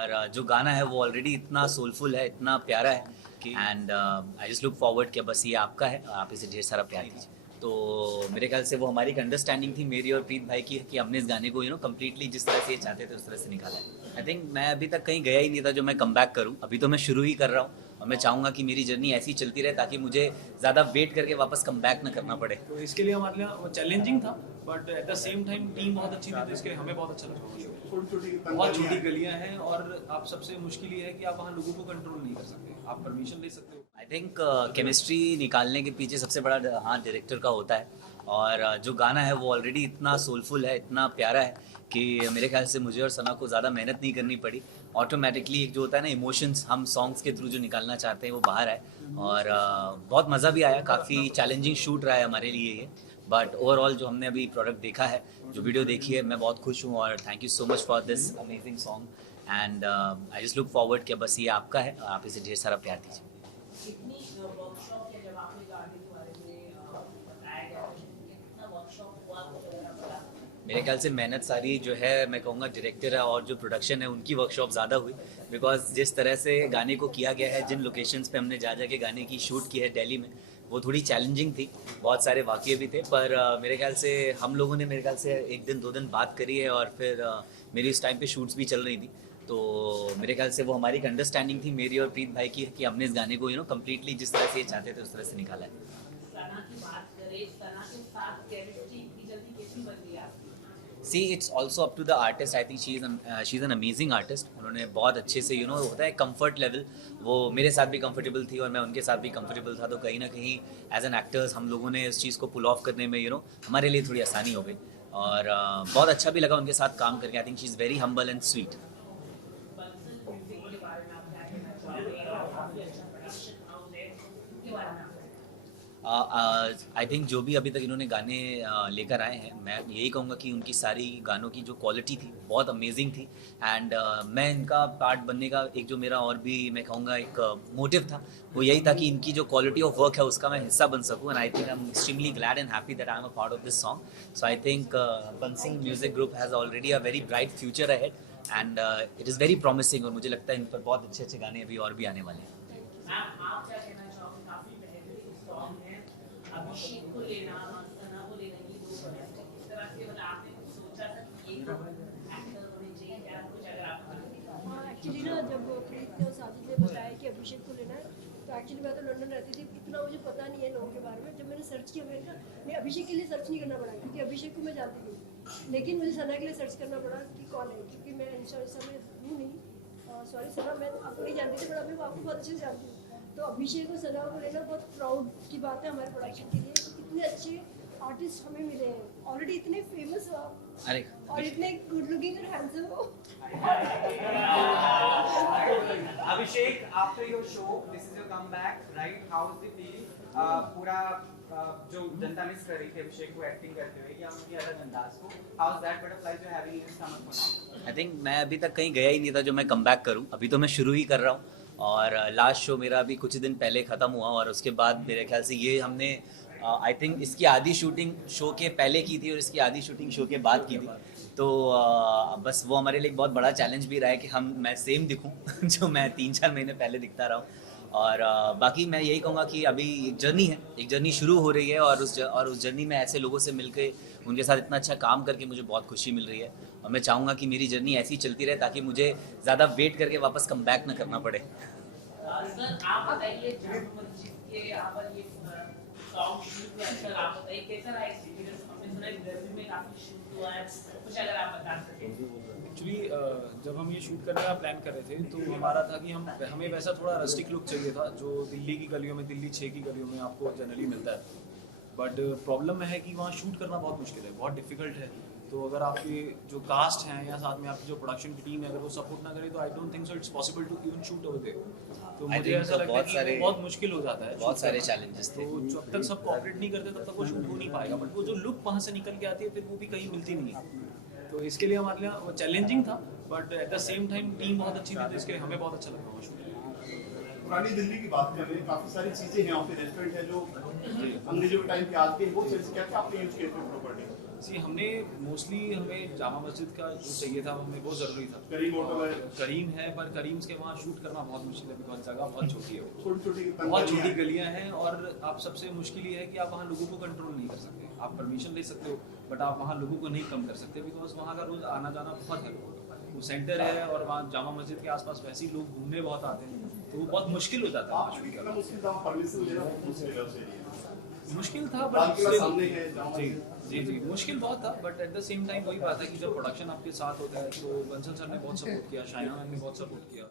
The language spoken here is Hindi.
और जो गाना है वो ऑलरेडी इतना सोलफुल है, इतना प्यारा है and I just look forward कि बस ये आपका है, आप इसे ढेर सारा प्यार दीजिए। तो मेरे ख्याल से वो हमारी एक अंडरस्टैंडिंग थी मेरी और प्रीत भाई की कि हमने इस गाने को कम्प्लीटली जिस तरह से ये चाहते थे उस तरह से निकाला है। आई थिंक मैं अभी तक कहीं गया ही नहीं था जो मैं कम बैक करूँ, अभी तो मैं शुरू ही कर रहा हूँ और मैं चाहूँगा कि मेरी जर्नी ऐसी चलती रहे ताकि मुझे ज़्यादा वेट करके वापस कम बैक ना करना पड़े। तो इसके लिए हमारे लिए वो चैलेंजिंग था, but at the same time team बहुत अच्छी थी, तो इसके लिए हमें बहुत अच्छा लगा वो शो। बहुत छोटी गलियां हैं और आप सबसे मुश्किल ये है कि आप वहाँ लोगों को कंट्रोल नहीं कर सकते, आप परमिशन ले सकते हो। आई थिंक केमिस्ट्री निकालने के पीछे सबसे बड़ा हाथ डायरेक्टर का होता है और जो गाना है वो ऑलरेडी इतना सोलफुल है, इतना प्यारा है कि मेरे ख्याल से मुझे और सना को ज़्यादा मेहनत नहीं करनी पड़ी। ऑटोमेटिकली एक जो होता है ना इमोशंस हम सॉन्ग्स के थ्रू जो निकालना चाहते हैं वो बाहर आए और बहुत मज़ा भी आया। काफ़ी चैलेंजिंग शूट रहा है हमारे लिए ये, बट ओवरऑल जो हमने अभी प्रोडक्ट देखा है, जो वीडियो देखी है, मैं बहुत खुश हूँ और thank you so much for this amazing song and I just look forward कि बस ये आपका है, आप इसे ढेर सारा प्यार दीजिए। कितनी वर्कशॉप या जब आपने गाने के बारे में बताया गया कितना वर्कशॉप हुआ आपको वगैरह पड़ा? मेरे ख्याल से मेहनत सारी जो है मैं कहूँगा डायरेक्टर है और जो प्रोडक्शन है उनकी वर्कशॉप ज़्यादा हुई, बिकॉज जिस तरह से गाने को किया गया है, जिन लोकेशंस पे हमने जा के गाने की शूट की है दिल्ली में, वो थोड़ी चैलेंजिंग थी। बहुत सारे वाक़ये भी थे पर मेरे ख्याल से हम लोगों ने मेरे ख्याल से एक दिन दो दिन बात करी है और फिर मेरी उस टाइम पे शूट्स भी चल रही थी। तो मेरे ख्याल से वो हमारी एक अंडरस्टैंडिंग थी मेरी और प्रीत भाई की कि हमने इस गाने को कम्प्लीटली जिस तरह से ये चाहते थे उस तरह से निकाला है। सना की बात करें, सना के साथ केमिस्ट्री इतनी जल्दी कैसी बन गई आपकी? See it's also up to the artist. I think she is an amazing artist. उन्होंने बहुत अच्छे से होता है कंफर्ट लेवल, वो मेरे साथ भी कंफर्टेबल थी और मैं उनके साथ भी कंफर्टेबल था। तो कहीं ना कहीं एज एन एक्टर्स हम लोगों ने इस चीज़ को पुल ऑफ करने में हमारे लिए थोड़ी आसानी हो गई और बहुत अच्छा भी लगा उनके साथ काम करके। आई think she is very humble and sweet. Music के बारे में आप क्या कहना चाहोगे और काफी अच्छा प्रोडक्शन हाउस है उसके बारे में आप आई थिंक जो भी अभी तक इन्होंने गाने लेकर आए हैं, मैं यही कहूँगा कि उनकी सारी गानों की जो क्वालिटी थी बहुत अमेजिंग थी एंड मैं इनका पार्ट बनने का एक जो मेरा और भी मैं कहूँगा एक मोटिव था, वो यही था कि इनकी जो क्वालिटी ऑफ वर्क है उसका मैं हिस्सा बन सकूँ and I think I am extremely glad and happy that I am a part of this song. So I think बंसिंग music group has already a very bright future ahead and it is very promising और मुझे लगता है इन पर बहुत अच्छे अच्छे गाने अभी और भी आने वाले हैं। आप क्या कहना चाहोगे? काफी बेहतरीन सॉन्ग है, अभिषेक को लेना सना को लेना, ये दो बने इस तरह से मतलब आपने कुछ सोचा था कि ये दो एक्टर होने चाहिए क्या कुछ? अगर आप हाँ एक्चुअली ना जब प्रीत ने और साजिद ने बताया कि अभिषेक को लेना है तो एक्चुअली मैं तो लंदन रहती थी, इतना मुझे पता नहीं है लोगों के बारे में। जब मैंने सर्च किया मैंने कहा मैं अभिषेक के लिए सर्च नहीं करना पड़ा क्योंकि अभिषेक को मैं जानती थी, लेकिन मुझे सना के लिए सर्च करना पड़ा कि कौन है, क्योंकि मैं इंस्टा में हूँ नहीं। सॉरी सना, मैं आपको नहीं जानती थी, बट अभी मैं आपको बहुत अच्छे से जानती हूँ। तो अभिषेक और सना को लेना बहुत प्राउड की बात है हमारे प्रोडक्शन के लिए कि इतने अच्छे आर्टिस्ट हमें मिले हैं, ऑलरेडी इतने फेमस हो आप अरे और इतने गुड लुकिंग और हैंडसम हो। Abhishek, after your show, this is your comeback, right? How is the feel? पूरा जो जनता मिस कर रही थी अभिषेक को एक्टिंग करते हुए या उनकी अलग अंदाज को, how is that butterfly जो having in his stomach for now? I think मैं अभी तक कहीं गया ही नहीं था जो मैं कम बैक करूँ, अभी तो मैं शुरू ही कर रहा हूँ और लास्ट शो मेरा अभी कुछ दिन पहले ख़त्म हुआ और उसके बाद मेरे ख्याल से ये हमने आई थिंक इसकी आधी शूटिंग शो के पहले की थी और इसकी आधी शूटिंग शो के बाद की थी। तो बस वो हमारे लिए एक बहुत बड़ा चैलेंज भी रहा है कि मैं सेम दिखूं जो मैं 3-4 महीने पहले दिखता रहा हूँ और बाकी मैं यही कहूँगा कि अभी एक जर्नी है, एक जर्नी शुरू हो रही है और उस जर्नी में ऐसे लोगों से मिलके उनके साथ इतना अच्छा काम करके मुझे बहुत खुशी मिल रही है और मैं चाहूँगा कि मेरी जर्नी ऐसी चलती रहे ताकि मुझे ज़्यादा वेट करके वापस कम बैक ना करना पड़े। सर आप बताइए जादू मस्जिद के यहाँ पर ये सॉन्ग शूट हुआ, सर आप बताइए कैसा रहा एक्सपीरियंस? हमने सुना है दिल्ली में काफी शूट हुआ है, कुछ अगर आप बता सकें। एक्चुअली जब हम ये शूट करने का प्लान कर रहे थे तो हमारा था कि हमें वैसा थोड़ा रस्टिक लुक चाहिए था जो दिल्ली की गलियों में, दिल्ली 6 की गलियों में आपको जनरली मिलता है। बट प्रॉब्लम है कि वहाँ शूट करना बहुत मुश्किल है, बहुत डिफिकल्ट है। तो अगर आपकी जो कास्ट हैं या साथ में आपकी जो प्रोडक्शन की टीम है अगर वो सपोर्ट ना करे तो I don't think so it's possible to even shoot over there. तो I मुझे think ऐसा लगता है कि सारे वो बहुत मुश्किल हो जाता है, बहुत सारे challenges थे। तो जब तक सब कोऑपरेट नहीं करते तब तक वो शूट हो नहीं पाएगा। बट वो जो लुक वहाँ से निकल के आती है फिर वो भी कहीं मिलती नहीं है। तो इसके लिए हमारे लिए वो चैलेंजिंग था, but at the same time team बहुत अच्छी थी, तो इसके लिए हमें बहुत अच्छा लगा वो शूट। पुरानी दिल्ली की बात कर रहे हैं, काफी सारी चीजें हैं, यहाँ पे रेस्टोरेंट है जो अंग्रेजों के टाइम के आज के, वो चीज क्या क्या आपने यूज किए थे प्रॉपर्टी? सी हमने मोस्टली हमें जामा मस्जिद का जो चाहिए था हमें वो ज़रूरी था। करीम होटल है। करीम है, पर करीम के वहाँ शूट करना बहुत मुश्किल है बिकॉज जगह बहुत छोटी है वो। छोटी छोटी बहुत छोटी गलियाँ हैं और आप सबसे मुश्किल ये है कि आप वहाँ लोगों को कंट्रोल नहीं कर सकते। आप परमिशन ले सकते हो बट आप वहाँ लोगों को नहीं कम कर सकते बिकॉज वहाँ का रोज़ आना जाना बहुत है लोगों का। वो सेंटर है और वहाँ जामा मस्जिद के आसपास वैसे ही लोग घूमने बहुत आते हैं तो वो बहुत मुश्किल हो जाता आप शूट करना मुश्किल था, परमिशन लेना बहुत मुश्किल है उसके लिए। मुश्किल था लाल बट किला सामने है, जामा जी मस्जिद। जी मुश्किल बहुत था but at the same time वही बात है कि जब प्रोडक्शन आपके साथ होता है तो बंसल सर ने बहुत सपोर्ट किया, शाइना मैम ने बहुत सपोर्ट किया।